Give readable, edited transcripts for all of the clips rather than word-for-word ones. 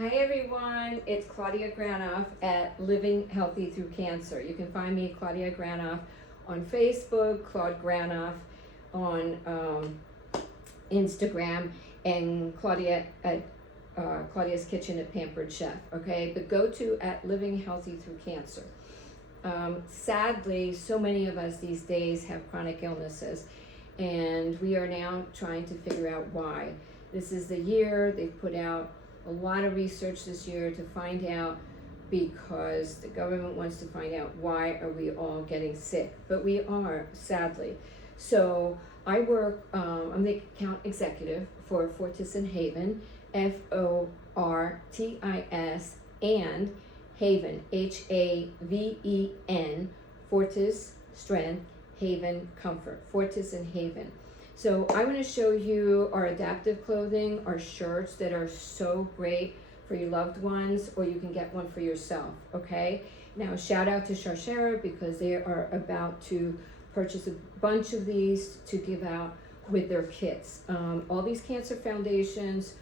Hi everyone, it's Claudia.granoff at Living Healthy Through Cancer. You can find me, Claudia Granoff, on Facebook, Claude Granoff on Instagram, and Claudia at Claudia's Kitchen at Pampered Chef, okay? But go to at Living Healthy Through Cancer. Sadly, so many of us these days have chronic illnesses, and we are now trying to figure out why. This is the year they've put out a lot of research this year to find out, because the government wants to find out why are we all getting sick, but we are, sadly. So I work, I'm the account executive for Fortis and Haven, Fortis and Haven, Haven, Fortis, strength, Haven, comfort, Fortis and Haven. So I want to show you our adaptive clothing, our shirts that are so great for your loved ones, or you can get one for yourself, okay? Now shout out to Sharshara, because they are about to purchase a bunch of these to give out with their kits. All these cancer foundations,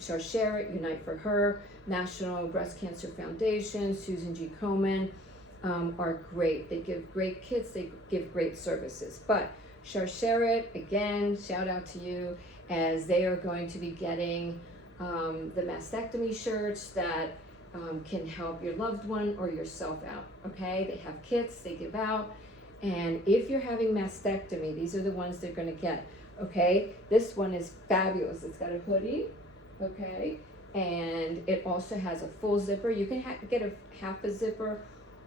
Sharshara, Unite for Her, National Breast Cancer Foundation, Susan G. Komen, are great. They give great kits, they give great services. But Sharshara, again, shout out to you, as they are going to be getting the mastectomy shirts that can help your loved one or yourself out, okay? They have kits they give out, and if you're having mastectomy, these are the ones they're gonna get, okay? This one is fabulous. It's got a hoodie, okay? And it also has a full zipper. You can get a half a zipper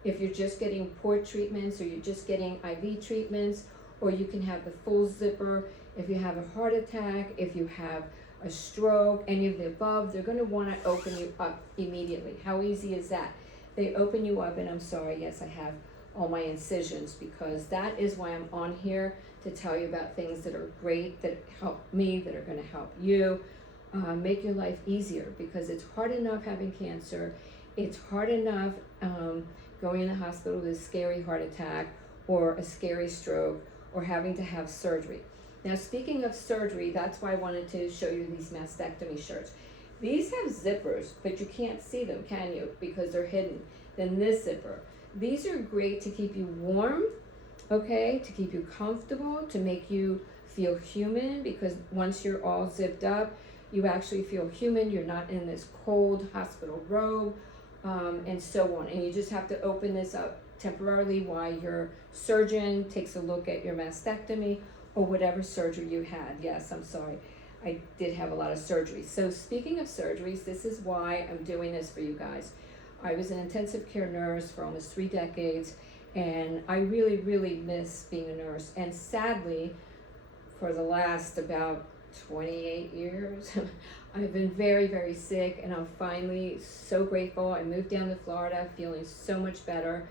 if you're just getting port treatments or you're just getting IV treatments, or you can have the full zipper if you have a heart attack, if you have a stroke, any of the above. They're going to want to open you up immediately. How easy is that? They open you up, and I'm sorry, yes, I have all my incisions, because that is why I'm on here, to tell you about things that are great, that help me, that are going to help you, make your life easier, because it's hard enough having cancer. It's hard enough going in the hospital with a scary heart attack or a scary stroke, or having to have surgery. Now, speaking of surgery, that's why I wanted to show you these mastectomy shirts. These have zippers, but you can't see them, can you? Because they're hidden. Then this zipper. These are great to keep you warm, okay? To keep you comfortable, to make you feel human, because once you're all zipped up, you actually feel human. You're not in this cold hospital robe, and so on. And you just have to open this up temporarily while your surgeon takes a look at your mastectomy or whatever surgery you had. Yes, I'm sorry, I did have a lot of surgeries. So speaking of surgeries, this is why I'm doing this for you guys. I was an intensive care nurse for almost 3 decades, and I really, really miss being a nurse. And sadly, for the last about 28 years, I've been very, very sick, and I'm finally so grateful. I moved down to Florida feeling so much better.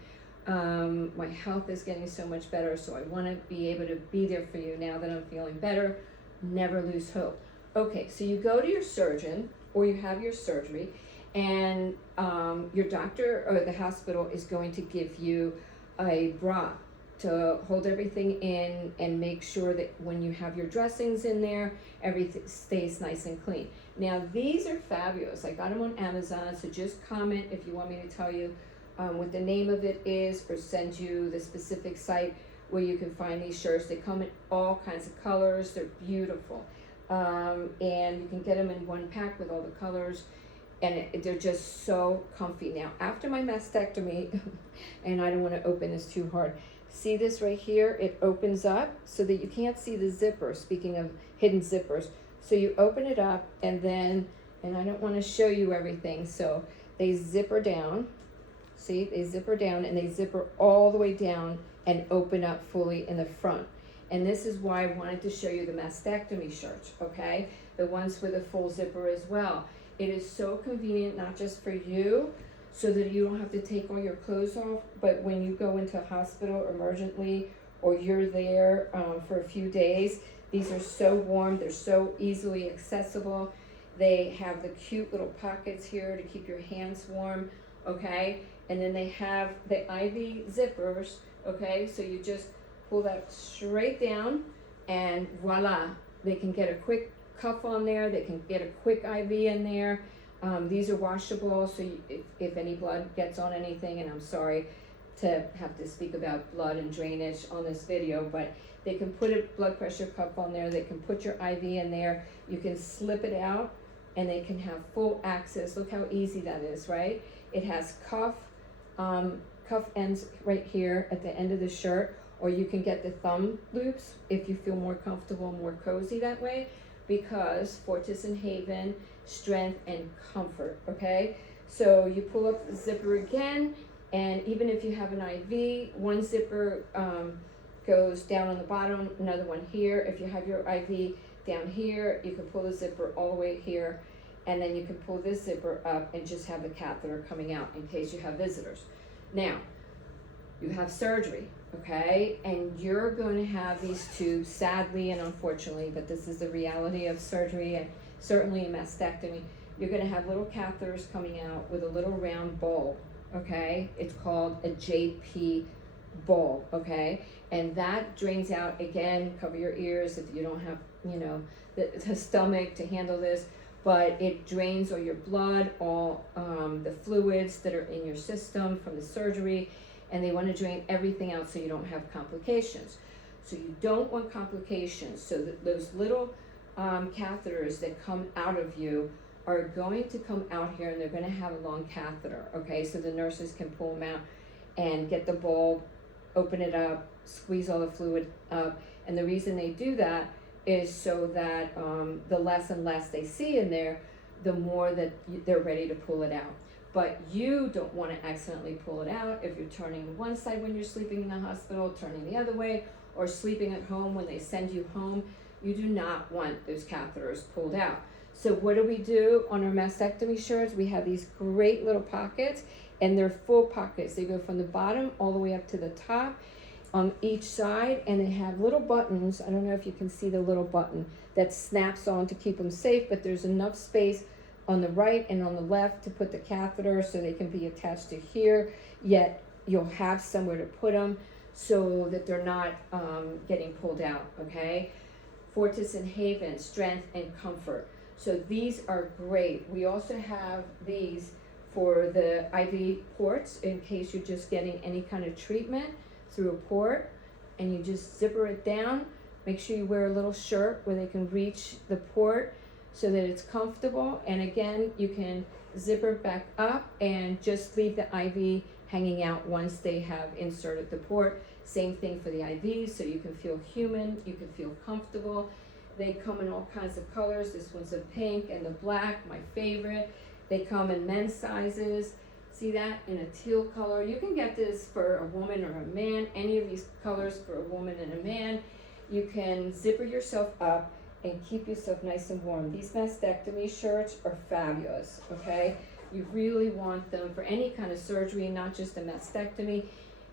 My health is getting so much better, so I want to be able to be there for you now that I'm feeling better. Never lose hope. Okay, so you go to your surgeon, or you have your surgery, and your doctor or the hospital is going to give you a bra to hold everything in and make sure that when you have your dressings in there, everything stays nice and clean. Now, these are fabulous. I got them on Amazon, so just comment if you want me to tell you what the name of it is, or send you the specific site where you can find these shirts. They come in all kinds of colors. They're beautiful, and you can get them in one pack with all the colors, and they're just so comfy. Now, after my mastectomy, and I don't want to open this too hard, see this right here? It opens up so that you can't see the zipper. Speaking of hidden zippers, so you open it up, and then, and I don't want to show you everything, so they zipper down. See, they zipper down, and they zipper all the way down and open up fully in the front. And this is why I wanted to show you the mastectomy shirts, okay? The ones with a full zipper as well. It is so convenient, not just for you, so that you don't have to take all your clothes off, but when you go into a hospital emergently, or you're there for a few days, these are so warm, they're so easily accessible. They have the cute little pockets here to keep your hands warm, okay? And then they have the IV zippers, okay? So you just pull that straight down, and voila, they can get a quick cuff on there, they can get a quick IV in there. These are washable, so if any blood gets on anything, and I'm sorry to have to speak about blood and drainage on this video, but they can put a blood pressure cuff on there, they can put your IV in there, you can slip it out, and they can have full access. Look how easy that is, right? It has cuff ends right here at the end of the shirt, or you can get the thumb loops if you feel more comfortable, more cozy that way, because Fortis and Haven, strength and comfort, okay? So you pull up the zipper again, and even if you have an IV, one zipper goes down on the bottom, another one here. If you have your IV down here, you can pull the zipper all the way here, and then you can pull this zipper up and just have the catheter coming out in case you have visitors. Now, you have surgery, okay? And you're going to have these tubes, sadly and unfortunately, but this is the reality of surgery and certainly a mastectomy. You're going to have little catheters coming out with a little round bulb, okay? It's called a JP bulb, okay? And that drains out, again, cover your ears if you don't have, you know, the stomach to handle this, but it drains all your blood, all the fluids that are in your system from the surgery, and they want to drain everything out so you don't have complications. So you don't want complications. So those little catheters that come out of you are going to come out here, and they're going to have a long catheter, okay? So the nurses can pull them out and get the bulb, open it up, squeeze all the fluid up. And the reason they do that is so that the less and less they see in there, the more that they're ready to pull it out. But you don't want to accidentally pull it out if you're turning to one side when you're sleeping in the hospital, turning the other way, or sleeping at home when they send you home. You do not want those catheters pulled out. So what do we do on our mastectomy shirts? We have these great little pockets, and they're full pockets. They go from the bottom all the way up to the top on each side, and they have little buttons. I don't know if you can see the little button that snaps on to keep them safe, but there's enough space on the right and on the left to put the catheter so they can be attached to here, yet you'll have somewhere to put them so that they're not getting pulled out, okay? Fortis and Haven, strength and comfort. So these are great. We also have these for the IV ports in case you're just getting any kind of treatment through a port, and you just zipper it down. Make sure you wear a little shirt where they can reach the port so that it's comfortable. And again, you can zipper it back up and just leave the IV hanging out once they have inserted the port. Same thing for the IVs, so you can feel human, you can feel comfortable. They come in all kinds of colors. This one's a pink and the black, my favorite. They come in men's sizes. See that? In a teal color. You can get this for a woman or a man, any of these colors for a woman and a man. You can zipper yourself up and keep yourself nice and warm. These mastectomy shirts are fabulous, okay? You really want them for any kind of surgery, not just a mastectomy.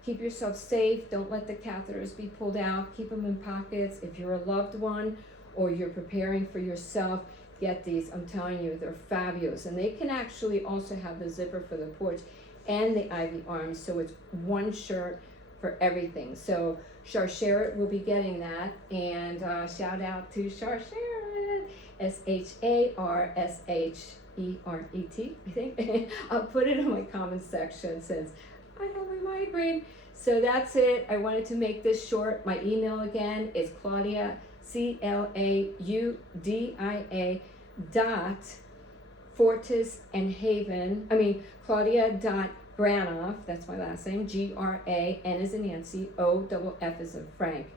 Keep yourself safe. Don't let the catheters be pulled out. Keep them in pockets. If you're a loved one or you're preparing for yourself, get these. I'm telling you, they're fabulous. And they can actually also have the zipper for the ports and the IV arms, so it's one shirt for everything. So Sharsheret will be getting that, and shout out to Sharsheret, S-H-A-R-S-H-E-R-E-T, I think. I'll put it in my comment section since I have a migraine. So that's it. I wanted to make this short. My email again is Claudia, C-L-A-U-D-I-A Fortis and Haven, Claudia.granoff, that's my last name, G-R-A, N as in Nancy, O-F-F as in Frank,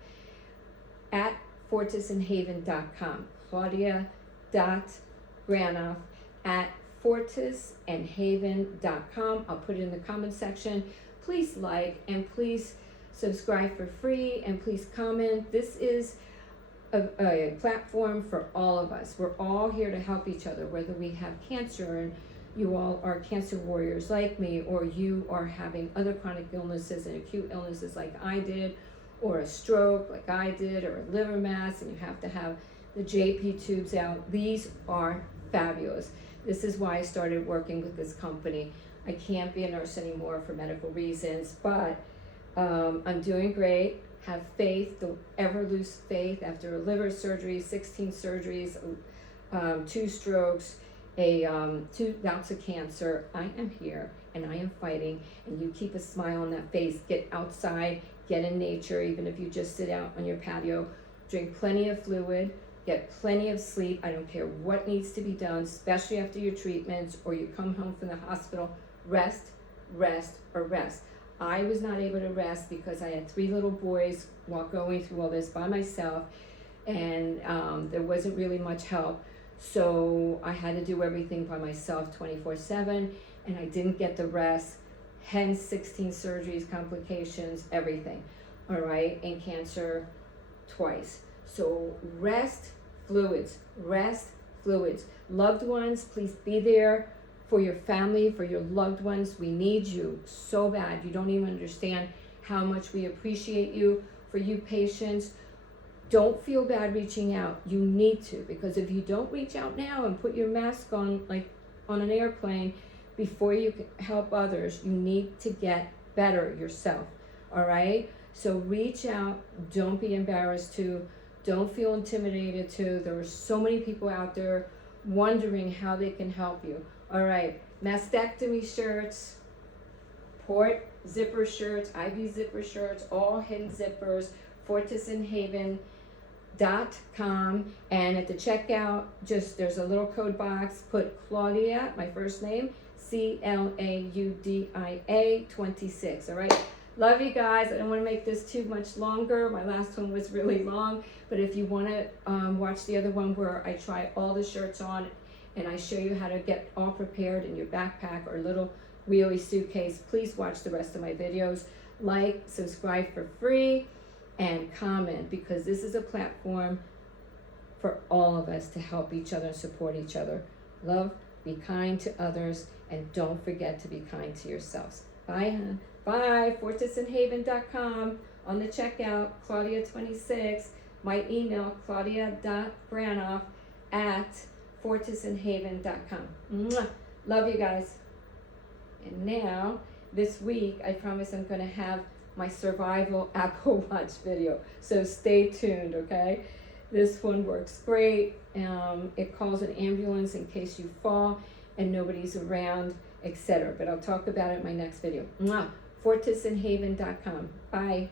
at fortisandhaven.com. Claudia.granoff at fortisandhaven.com. I'll put it in the comment section. Please like and please subscribe for free, and please comment. This is a platform for all of us. We're all here to help each other, whether we have cancer and you all are cancer warriors like me, or you are having other chronic illnesses and acute illnesses like I did, or a stroke like I did, or a liver mass, and you have to have the JP tubes out. These are fabulous. This is why I started working with this company. I can't be a nurse anymore for medical reasons, but I'm doing great. Have faith, don't ever lose faith. After a liver surgery, 16 surgeries, 2 strokes, a 2 bouts of cancer, I am here and I am fighting, and you keep a smile on that face. Get outside, get in nature, even if you just sit out on your patio. Drink plenty of fluid, get plenty of sleep. I don't care what needs to be done, especially after your treatments or you come home from the hospital. Rest, rest, or rest. I was not able to rest because I had 3 little boys while going through all this by myself, and there wasn't really much help. So I had to do everything by myself 24/7, and I didn't get the rest, hence 16 surgeries, complications, everything, all right, and cancer twice. So rest, fluids, rest, fluids. Loved ones, please be there for your family, for your loved ones. We need you so bad. You don't even understand how much we appreciate you. For you patients, don't feel bad reaching out. You need to, because if you don't reach out now and put your mask on, like on an airplane, before you can help others, you need to get better yourself, all right? So reach out. Don't be embarrassed to. Don't feel intimidated to. There are so many people out there wondering how they can help you. All right, mastectomy shirts, port zipper shirts, IV zipper shirts, all hidden zippers, fortisandhaven.com, and at the checkout, just there's a little code box, put Claudia, my first name, CLAUDIA 26, all right? Love you guys. I don't want to make this too much longer. My last one was really long, but if you want to watch the other one where I try all the shirts on and I show you how to get all prepared in your backpack or little wheelie suitcase, please watch the rest of my videos. Like, subscribe for free, and comment, because this is a platform for all of us to help each other and support each other. Love, be kind to others, and don't forget to be kind to yourselves. Bye, hon. Bye. Fortisandhaven.com. On the checkout, Claudia26. My email, claudia.granoff @fortisandhaven.com. Mwah. Love you guys. And now, this week, I promise I'm going to have my survival Apple Watch video. So stay tuned, okay? This one works great. It calls an ambulance in case you fall and nobody's around, etc. But I'll talk about it in my next video. Mwah. Fortisandhaven.com. Bye.